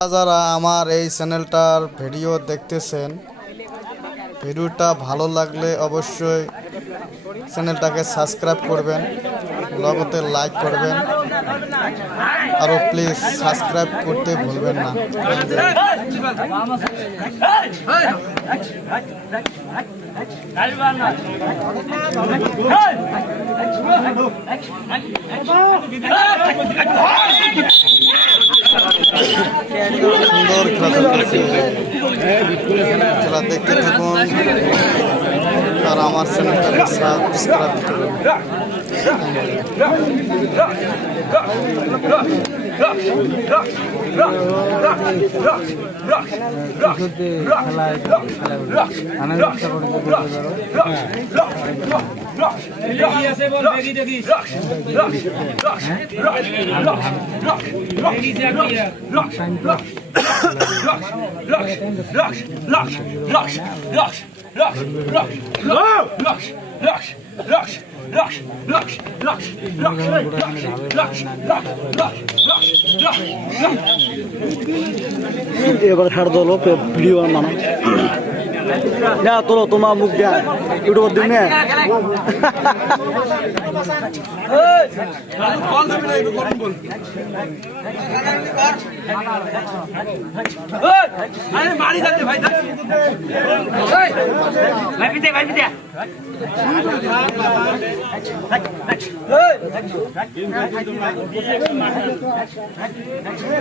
যারা আমার এই চ্যানেলটার ভিডিও দেখতেছেন, ভিডিওটা ভালো লাগলে অবশ্যই চ্যানেলটাকে সাবস্ক্রাইব করবেন, লগতে লাইক করবেন, আর প্লিজ সাবস্ক্রাইব করতে ভুলবেন না। সুন্দর খেলা খেলা দেখতে থাকুন আর আমার চ্যানেলটাকে সাবস্ক্রাইব করুন। এবার ছাড় দলো ভিডিও বানানো না তোলো তোমার মুখ দেয়া ইউটিউবার দিন না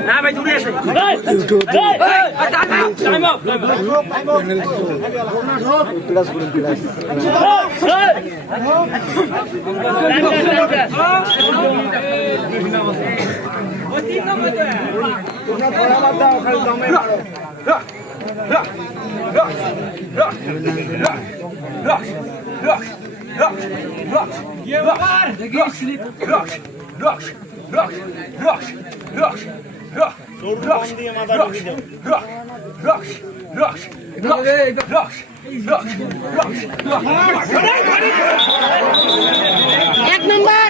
না ভাই দূরে আসো প্লাস করুন প্লাস এক নম্বর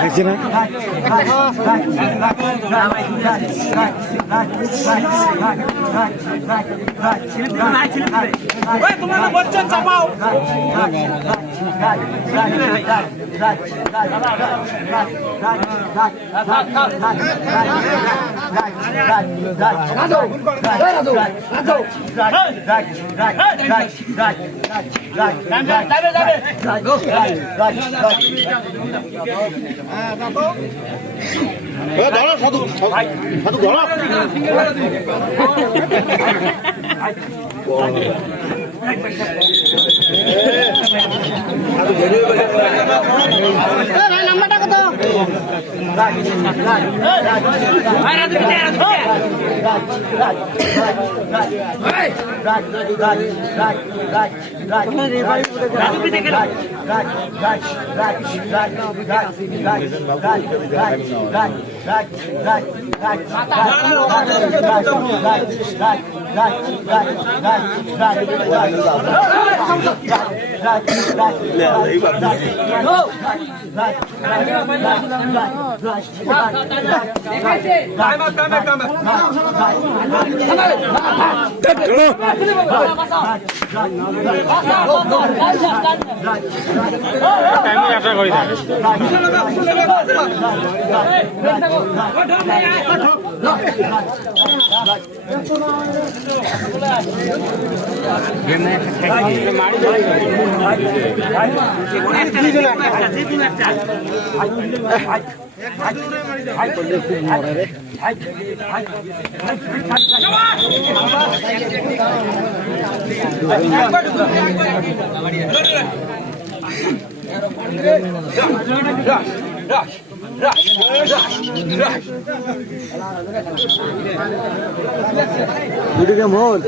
খাইছি না তোমার বাচ্চা চাপাও ধরো সাধু সাধু ধরো নাম্বারটা কত আশা করি ভিডিও গেম হল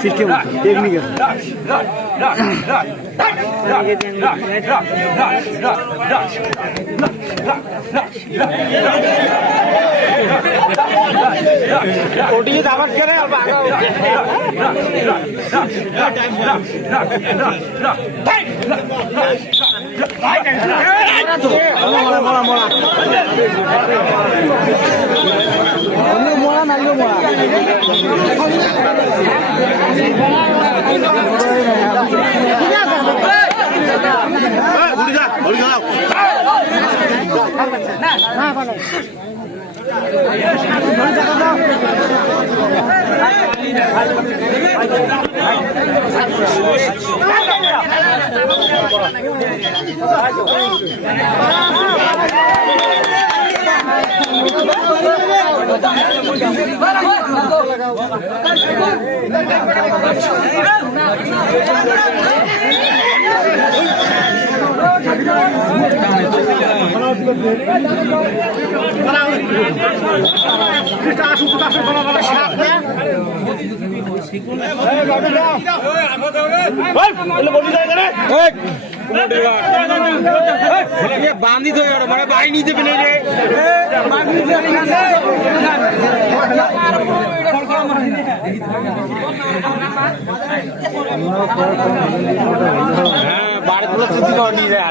সিস্টেম টেকনিক ওটিকে দাবাত করে মোড়া নাইলো মোড়া বান্ধি তো মানে বাড়ি নিতে পেরে রে বাড়িগুলো চুতি করে নিয়ে যায়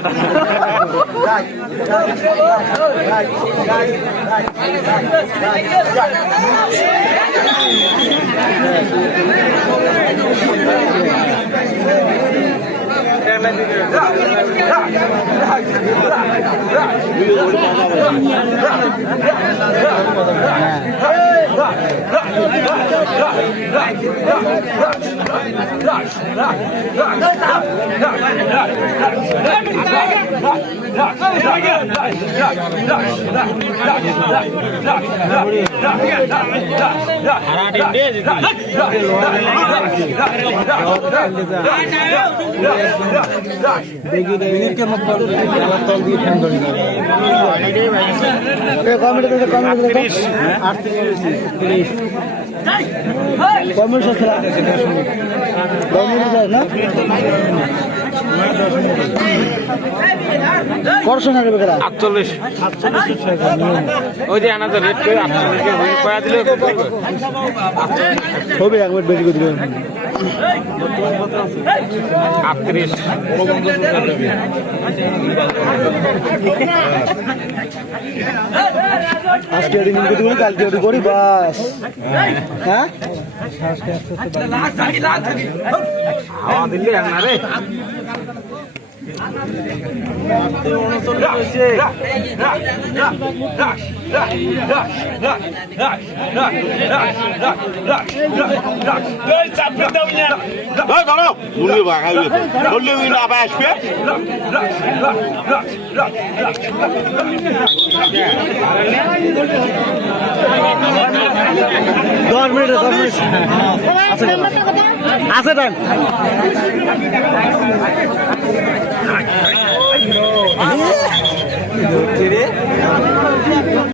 পড়াশোনা করবে কেন 48 ওই যে আনাদের রেট করে 48 কয়া দিলে হবে একবার বেশি করে দিলে 38 আজকে ওটি নিয়ে করি কালকে ওটি করি বাস হ্যাঁ হাওয়া দিলে না রে দাঁড়াও মুরগি বাগাইবে বললে ওই না আবার আসবে দশ মিনিট আছে টাইম